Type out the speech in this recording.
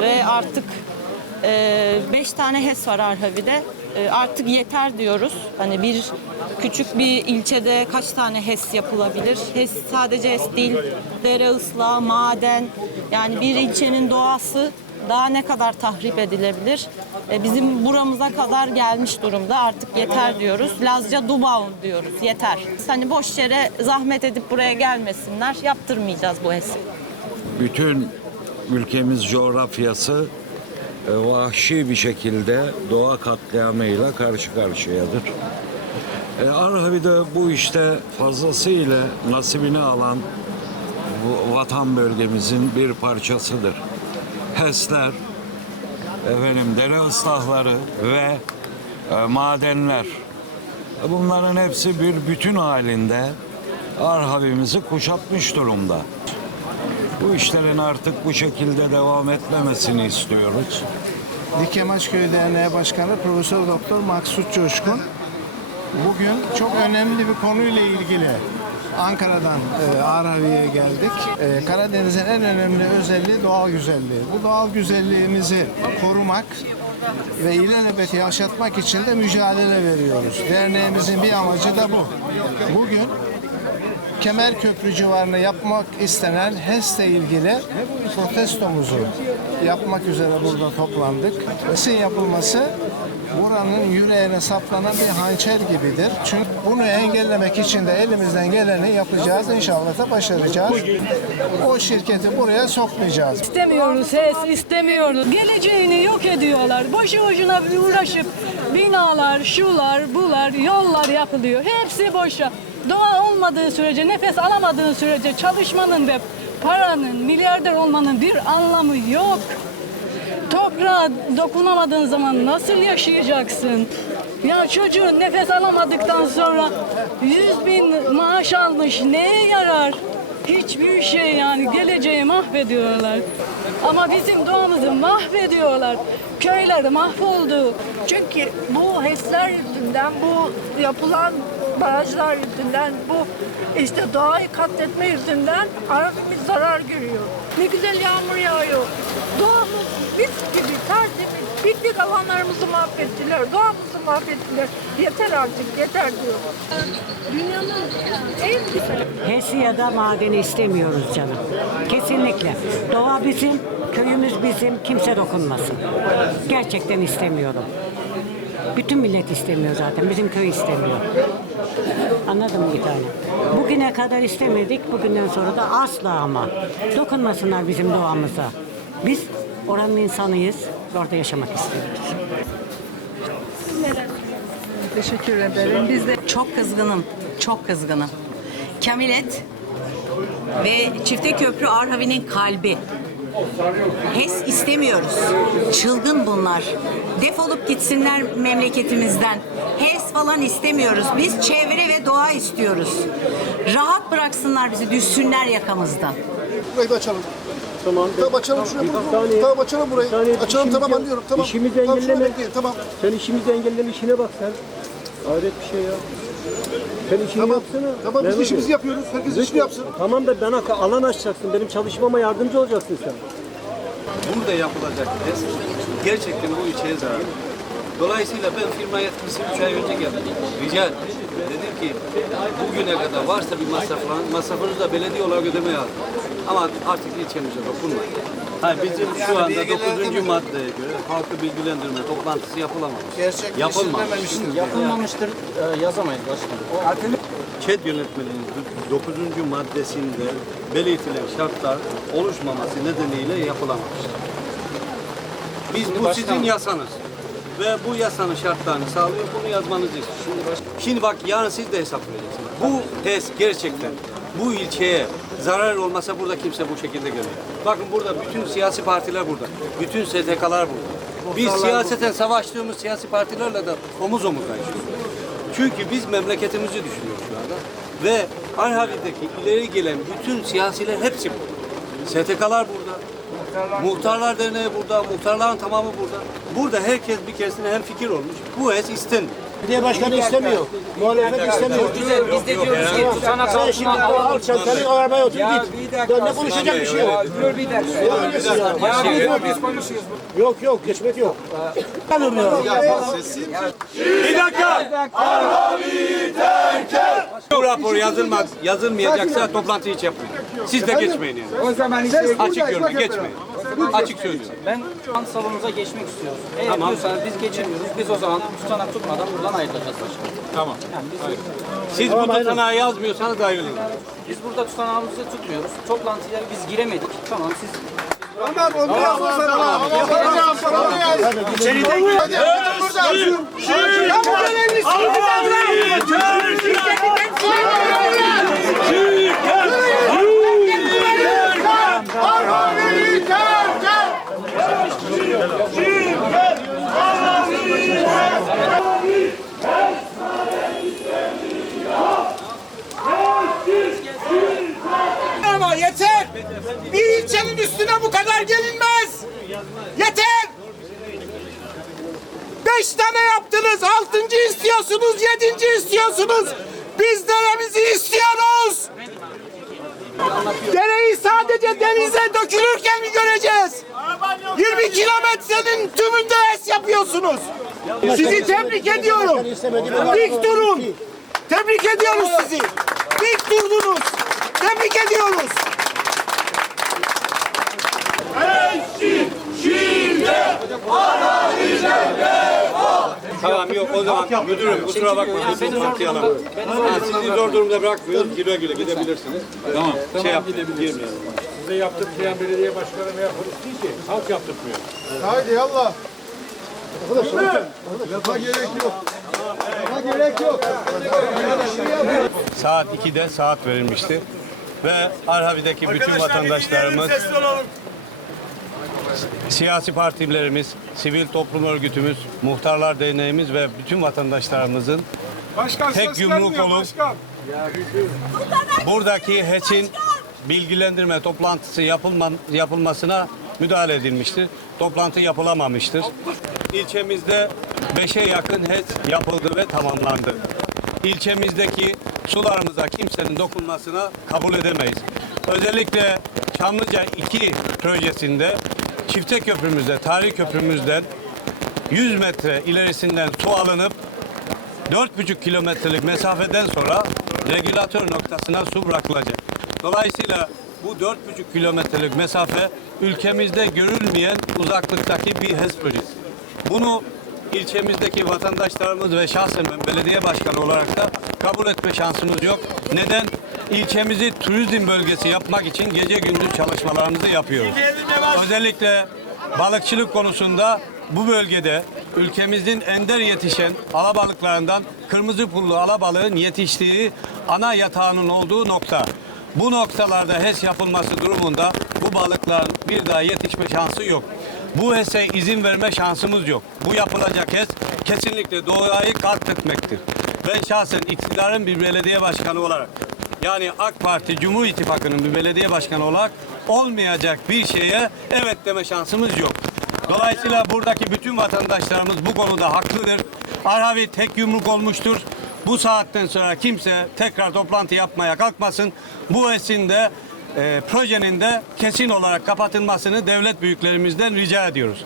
ve artık 5 tane HES var Arhavi'de. E, artık yeter diyoruz. Hani bir küçük bir ilçede kaç tane HES yapılabilir? HES sadece HES değil, dere ıslağı, maden. Yani bir ilçenin doğası daha ne kadar tahrip edilebilir? E, bizim buramıza kadar gelmiş durumda. Artık yeter diyoruz. Lazca Dubaun diyoruz. Yeter. Hani boş yere zahmet edip buraya gelmesinler. Yaptırmayacağız bu HES'i. bütün ülkemiz coğrafyası e, vahşi bir şekilde doğa katliamıyla karşı karşıyadır. E, Arhavi'de bu işte fazlasıyla nasibini alan bu vatan bölgemizin bir parçasıdır. HES'ler, efendim dere ıslahları ve e, madenler. E, Bunların hepsi bir bütün halinde Arhavimizi kuşatmış durumda. Bu işlerin artık bu şekilde devam etmemesini istiyoruz. Dikemaçköy Derneği Başkanı Profesör Doktor Maksut Coşkun bugün çok önemli bir konuyla ilgili Ankara'dan e, Arhavi'ye geldik. E, Karadeniz'in en önemli özelliği doğal güzelliği. Bu doğal güzelliğimizi korumak ve ilelebet yaşatmak için de mücadele veriyoruz. Derneğimizin bir amacı da bu. Bugün Kemerköprü civarında yapmak istenen HES'le ilgili protestomuzu yapmak üzere burada toplandık. HES'in yapılması buranın yüreğine saplanan bir hançer gibidir. Çünkü bunu engellemek için de elimizden geleni yapacağız. İnşallah da başaracağız. O şirketi buraya sokmayacağız. İstemiyoruz, HES istemiyoruz. Geleceğini yok ediyorlar. Boşu boşuna uğraşıp binalar, şular, bular, yollar yapılıyor. Hepsi boşa. Doğa olmadığı sürece, nefes alamadığın sürece çalışmanın ve paranın, milyarder olmanın bir anlamı yok. Toprağa dokunamadığın zaman nasıl yaşayacaksın? Ya çocuğun nefes alamadıktan sonra 100 bin maaş almış neye yarar? Hiçbir şey yani geleceği mahvediyorlar. Ama bizim doğamızı mahvediyorlar. Köyler mahvoldu. Çünkü bu HES'ler yüzünden, bu yapılan barajlar yüzünden, bu işte doğayı katletme yüzünden Arabimiz zarar görüyor. Ne güzel yağmur yağıyor. Biz gibi tertemiz. Piknik alanlarımızı mahvettiler, doğamızı mahvettiler. Yeter artık, yeter diyor. Dünyanın en güzel HES ya da madeni istemiyoruz canım. Kesinlikle. Doğa bizim, köyümüz bizim, kimse dokunmasın. Gerçekten istemiyorum. Bütün millet istemiyor zaten, bizim köy istemiyor. Anladın mı bir tane? Bugüne kadar istemedik, bugünden sonra da asla ama. Dokunmasınlar bizim doğamıza. Biz oranın insanıyız, orada yaşamak istiyoruz. Teşekkür ederim. Biz de çok kızgınım. Çok kızgınım. Kamilet ve Çifte Köprü Arhavi'nin kalbi. HES istemiyoruz. Çılgın bunlar. Defolup gitsinler memleketimizden. HES falan istemiyoruz. Biz çevre ve doğa istiyoruz. Rahat bıraksınlar bizi, düşsünler yakamızdan. Burayı da açalım. Tamam. Tamam açalım şurayı. Bir saniye. Tamam açalım burayı. Saniye, açalım tamam anlıyorum. Tamam. İşimizi tamam, engelleme. Tamam. Sen işimizi engelleme işine bak sen. Hayret bir şey ya. Sen işini Tamam. yapsana. Tamam biz Memur işimizi yapıyoruz. Herkes Biz- işini yapsın. Tamam da bana alan açacaksın. Benim çalışmama yardımcı olacaksın sen. burada yapılacak test gerçekten bu ilçeye zarar. Dolayısıyla ben firma yetkilisi 3 ay önce geldim. Rica ettim. Dedim ki bugüne kadar varsa bir masraf falan, masrafınızı da belediye olarak ödeme yazın. Ama artık ilçemize dokunmayın. Hayır, bizim şu anda 9. maddeye göre halkı bilgilendirme toplantısı yapılamamış. Yapılmamış. Yapılmamıştır yazamayız başkanım. ÇED yönetmeliğinin 9. maddesinde belirtilen şartlar oluşmaması nedeniyle yapılamamıştır. Biz bu sizin yasanız. Ve bu yasanın şartlarını sağlıyor. Bunu yazmanızı istiyoruz. Şimdi, Şimdi bak yarın siz de hesaplayacaksınız. Bu HES gerçekten bu ilçeye zarar olmasa burada kimse bu şekilde gelmiyor. Bakın burada bütün siyasi partiler burada. Bütün STK'lar burada. Biz siyaseten savaştığımız siyasi partilerle de omuz omuzayız. Çünkü biz memleketimizi düşünüyoruz şu anda. Ve Arhavi'deki ileri gelen bütün siyasiler hepsi burada. STK'lar burada. Muhtarlar Derneği burada, muhtarların tamamı burada. Burada herkes bir keresinde hem fikir olmuş. Bu HES istenmiyor. Belediye başkanı istemiyor. Muhalefet istemiyor. Biz de diyoruz ki Sen şimdi al çantanı arabaya otur git. Ya ne konuşacak bir şey yok. Dur bir dakika. Ya biz, biz konuşuyoruz. Yok yok geçmek yok. Bu rapor yazılmaz, yazılmayacaksa toplantı hiç yapmayın. Siz de geçmeyin yani. O zaman Açık görme, geçmeyin. Açık söylüyorum. Ben an salonunuza geçmek istiyoruz. Eğer diyorsanız biz geçemiyoruz. Biz o zaman tutanak tutmadan buradan ayrılacağız başkanım. Tamam. Yani biz, Siz bu tutanağı yazmıyorsanız ayrılın. biz burada tutanağımızı tutmuyoruz. Toplantıya biz giremedik. Tamam siz ama yeter. Bir ilçenin üstüne bu kadar gelinmez. Yeter. Beş tane yaptınız. Altıncı istiyorsunuz. Yedinci istiyorsunuz. Biz deremizi istiyoruz. Dereyi sadece denize dökülürken mi göreceğiz? 20 kilometrenin tümünde es yapıyorsunuz. Sizi tebrik ediyorum. Dik durun. Tebrik ediyoruz sizi. Dik durdunuz. Tebrik ediyoruz. Tamam yok o zaman müdürüm kusura bakmayın. Sizi. Ha, Sizi zor durumda bırakmıyoruz. Güle güle gidebilirsiniz. Tamam. Şey yap, girmeyelim. Size yaptırmayan belediye başkanı veya polis değil ki. Halk yaptırmıyor. Haydi yallah. Lafa gerek yok. Lafa gerek yok. Saat 2'de saat verilmişti. Ve Arhavi'deki bütün vatandaşlarımız, siyasi partilerimiz, sivil toplum örgütümüz, muhtarlar derneğimiz ve bütün vatandaşlarımızın tek yumruk olup buradaki HES'in bilgilendirme toplantısı yapılma, yapılmasına müdahale edilmiştir. Toplantı yapılamamıştır. İlçemizde 5'e yakın HES yapıldı ve tamamlandı. İlçemizdeki sularımıza kimsenin dokunmasına kabul edemeyiz. Özellikle Çamlıca 2 projesinde çifte köprümüzde, tarihi köprümüzden 100 metre ilerisinden su alınıp 4,5 kilometrelik mesafeden sonra regülatör noktasına su bırakılacak. Dolayısıyla bu 4,5 kilometrelik mesafe ülkemizde görülmeyen uzaklıktaki bir HES projesi. Bunu ilçemizdeki vatandaşlarımız ve şahsen ben belediye başkanı olarak da kabul etme şansımız yok. Neden? İlçemizi turizm bölgesi yapmak için gece gündüz çalışmalarımızı yapıyoruz. Özellikle balıkçılık konusunda bu bölgede ülkemizin ender yetişen alabalıklarından kırmızı pullu alabalığın yetiştiği ana yatağının olduğu nokta. Bu noktalarda HES yapılması durumunda bu balıkların bir daha yetişme şansı yok. Bu HES'e izin verme şansımız yok. Bu yapılacak HES kesinlikle doğayı katletmektir. Ben şahsen iktidarın bir belediye başkanı olarak yani AK Parti Cumhur İttifakı'nın bir belediye başkanı olarak olmayacak bir şeye evet deme şansımız yok. Dolayısıyla buradaki bütün vatandaşlarımız bu konuda haklıdır. Arhavi tek yumruk olmuştur. Bu saatten sonra kimse tekrar toplantı yapmaya kalkmasın. Bu esinde e, projenin de kesin olarak kapatılmasını devlet büyüklerimizden rica ediyoruz.